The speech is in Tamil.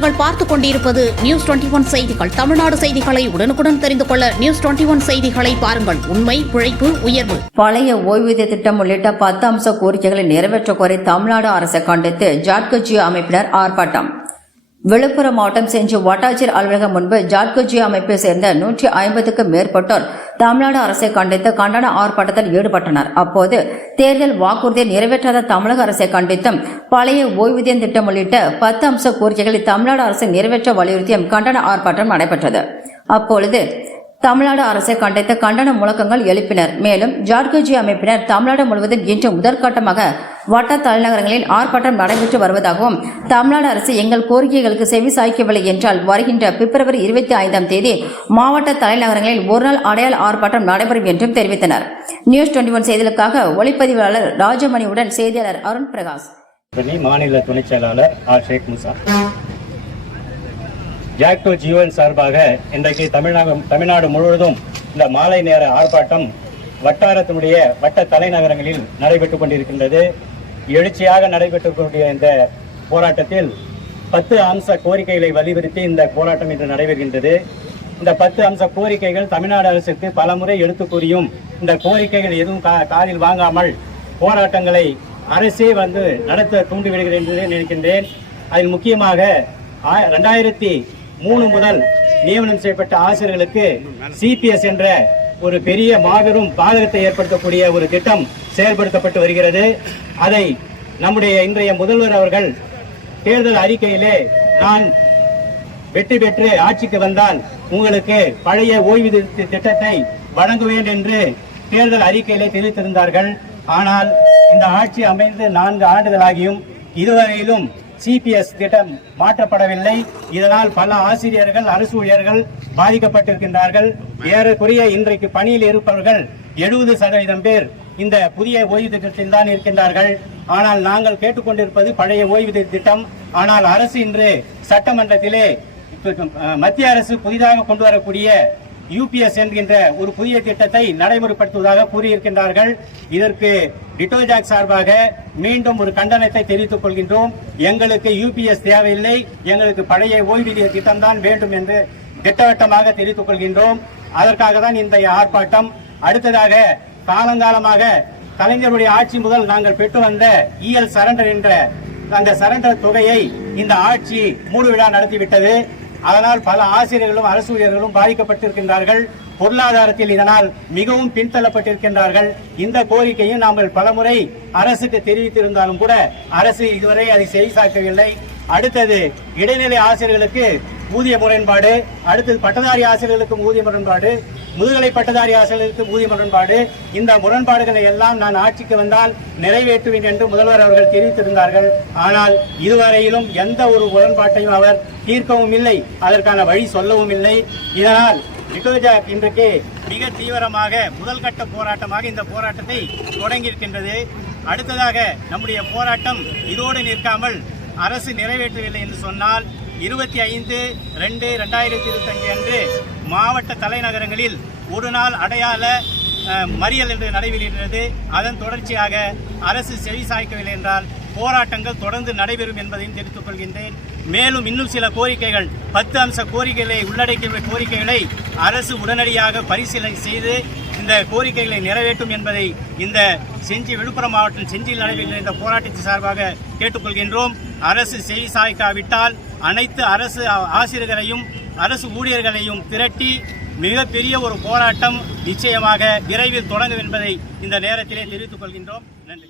நீங்கள் பார்த்துக் கொண்டிருப்பது நியூஸ் 21 செய்திகள். தமிழ்நாடு செய்திகளை உடனுக்குடன் தெரிந்து கொள்ள நியூஸ் 21 செய்திகளை பாருங்கள். உண்மை, உழைப்பு, உயர்வு. பழைய ஓய்வூதிய திட்டம் உள்ளிட்ட 10 அம்ச கோரிக்கைகளை நிறைவேற்ற கோரி தமிழ்நாடு அரசை கண்டித்து ஜாட்கோ அமைப்பினர் ஆர்ப்பாட்டம். விழுப்புரம் மாவட்டம் செஞ்சி வட்டாட்சியர் அலுவலகம் முன்பு ஜாட்கோ அமைப்பை சேர்ந்த 150க்கும் மேற்பட்டோர் தமிழ்நாடு அரசை கண்டித்து கண்டன ஆர்ப்பாட்டத்தில் ஈடுபட்டனர். அப்போது தேர்தல் வாக்குறுதியை நிறைவேற்றாத தமிழக அரசை கண்டித்தும் பழைய ஓய்வூதிய திட்டம் உள்ளிட்ட 10 அம்ச கோரிக்கைகளை தமிழ்நாடு அரசை நிறைவேற்ற வலியுறுத்தியும் கண்டன ஆர்ப்பாட்டம் நடைபெற்றது. அப்பொழுது தமிழ்நாடு அரசை கண்டித்த கண்டன முழக்கங்கள் எழுப்பினர். மேலும் ஜாட்கோ அமைப்பினர் தமிழ்நாடு முழுவதும் இன்று முதற்கட்டமாக வட்ட தலைநகரங்களில் ஆர்ப்பாட்டம் நடைபெற்று வருவதாகவும், தமிழ்நாடு அரசு எங்கள் கோரிக்கைகளுக்கு செவி சாய்க்கவில்லை என்றால் வருகின்ற பிப்ரவரி 25ஆம் தேதி மாவட்ட தலைநகரங்களில் ஒருநாள் அடையாள ஆர்ப்பாட்டம் நடைபெறும் என்றும் தெரிவித்தனர். நியூஸ் 21 செய்திகளுக்காக ஒளிப்பதிவாளர் ராஜமணியுடன் செய்தியாளர் அருண் பிரகாஷ். மாநில துணை செயலாளர் ஆர் ஷேக் முசா. ஜாக்டோ ஜீவன் சார்பாக இன்றைக்கு தமிழ்நாடு முழுவதும் இந்த மாலை நேர ஆர்ப்பாட்டம் வட்டாரத்தினுடைய வட்ட தலைநகரங்களில் நடைபெற்றுக் கொண்டிருக்கின்றது. எழுச்சியாக நடைபெற்றக்கூடிய இந்த போராட்டத்தில் 10 அம்ச கோரிக்கைகளை வலியுறுத்தி இந்த போராட்டம் இன்று நடைபெறுகின்றது. இந்த 10 அம்ச கோரிக்கைகள் தமிழ்நாடு அரசுக்கு பலமுறை எடுத்து கூறியும் இந்த கோரிக்கைகள் எதுவும் காதில் வாங்காமல் போராட்டங்களை அரசே நடத்த தூண்டிவிடுகிறது என்று நினைக்கின்றேன். அதில் முக்கியமாக 2003 முதல் நியமனம் செய்யப்பட்ட ஆசிரியர்களுக்கு சிபிஎஸ் என்ற ஒரு பெரிய மாபெரும் பாதகத்தை ஏற்படுத்தக்கூடிய ஒரு திட்டம் செயல்படுத்தப்பட்டு வருகிறது. அதை நம்முடைய இன்றைய முதல்வர் அவர்கள் தேர்தல் அறிக்கையிலே நான் வெற்றி பெற்று ஆட்சிக்கு வந்தால் உங்களுக்கு பழைய ஓய்வூதிய திட்டத்தை வழங்குவேன் என்று தேர்தல் அறிக்கையிலே தெரிவித்திருந்தார்கள். ஆனால் இந்த ஆட்சி அமைந்து 4 ஆண்டுகளாகியும் இதுவரையிலும் சிபிஎஸ் திட்டம் மாற்றப்படவில்லை. இதனால் பல ஆசிரியர்கள், அரசு ஊழியர்கள் பாதிக்கப்பட்டிருக்கின்றார்கள். ஏறக்குறைய இன்றைக்கு பணியில் இருப்பவர்கள் 70% பேர் இந்த புதிய ஓய்வு திட்டத்தில் தான் இருக்கின்றார்கள். ஆனால் நாங்கள் கேட்டுக்கொண்டிருப்பது பழைய ஓய்வூதிய திட்டம். ஆனால் அரசு இன்று சட்டமன்றத்திலே மத்திய அரசு புதிதாக கொண்டு வரக்கூடிய யூபிஎஸ் என்கின்ற ஒரு புதிய திட்டத்தை நடைமுறைப்படுத்துவதாக கூறியிருக்கின்றார்கள். இதற்கு டிட்டோஜாக் சார்பாக மீண்டும் ஒரு கண்டனத்தை தெரிவித்துக் கொள்கின்றோம். எங்களுக்கு யூபிஎஸ் தேவையில்லை, எங்களுக்கு பழைய ஓய்வூதிய திட்டம் தான் வேண்டும் என்று திட்டவட்டமாக தெரிவித்துக் கொள்கின்றோம். அதற்காக தான் இந்த ஆர்ப்பாட்டம். அடுத்ததாக காலங்காலமாக கலைஞருடைய ஆட்சி முதல் நாங்கள் பெற்று வந்த இஎல் சரண்டர் என்ற அந்த சரண்டர் தொகையை இந்த ஆட்சி மூடுவிழா நடத்திவிட்டது. அதனால் பல ஆசிரியர்களும் அரசு ஊழியர்களும் பாதிக்கப்பட்டிருக்கின்றார்கள். பொருளாதாரத்தில் இதனால் மிகவும் பின்தள்ளப்பட்டிருக்கின்றார்கள். இந்த கோரிக்கையும் நாங்கள் பலமுறை அரசுக்கு தெரிவித்திருந்தாலும் கூட அரசு இதுவரை அதை செவிசாய்க்கவில்லை. அடுத்தது இடைநிலை ஆசிரியர்களுக்கு ஊதிய முரண்பாடு, அடுத்தது பட்டதாரி ஆசிரியர்களுக்கு ஊதிய முரண்பாடு, முதுகலை பட்டதாரி ஆசிரியர்களுக்கு ஊதிய முரண்பாடு. இந்த முரண்பாடுகளை எல்லாம் நான் ஆட்சிக்கு வந்தால் நிறைவேற்றுவேன் என்று முதல்வர் அவர்கள் தெரிவித்திருந்தார்கள். ஆனால் இதுவரையிலும் எந்த ஒரு முரண்பாட்டையும் அவர் தீர்க்கவும் இல்லை, அதற்கான வழி சொல்லவும் இல்லை. இதனால் டிட்டோஜாக் இன்றைக்கு மிக தீவிரமாக முதல் கட்ட போராட்டமாக இந்த போராட்டத்தை தொடங்கியிருக்கின்றது. அடுத்ததாக நம்முடைய போராட்டம் இதோடு நிற்காமல் அரசு நிறைவேற்றவில்லை என்று சொன்னால் 25/2/2025 அன்று மாவட்ட தலைநகரங்களில் ஒரு நாள் அடையாள மறியல் என்று நடைபெறுகிறது. அதன் தொடர்ச்சியாக அரசு செவி சாய்க்கவில்லை என்றால் போராட்டங்கள் தொடர்ந்து நடைபெறும் என்பதையும் தெரிவித்துக் கொள்கின்றேன். மேலும் இன்னும் சில கோரிக்கைகள் 10 அம்ச கோரிக்கைகளை உள்ளடக்கிய கோரிக்கைகளை அரசு உடனடியாக பரிசீலனை செய்து இந்த கோரிக்கைகளை நிறைவேற்றும் என்பதை இந்த விழுப்புரம் மாவட்டம் செஞ்சியில் நடைபெறுகிற இந்த போராட்டத்தின் சார்பாக கேட்டுக்கொள்கின்றோம். அரசு செவி சாய்க்காவிட்டால் அனைத்து அரசு ஆசிரியர்களையும் அரசு ஊழியர்களையும் திரட்டி மிகப்பெரிய ஒரு போராட்டம் நிச்சயமாக விரைவில் தொடங்கும் என்பதை இந்த நேரத்திலே தெரிவித்துக் கொள்கின்றோம். நன்றி.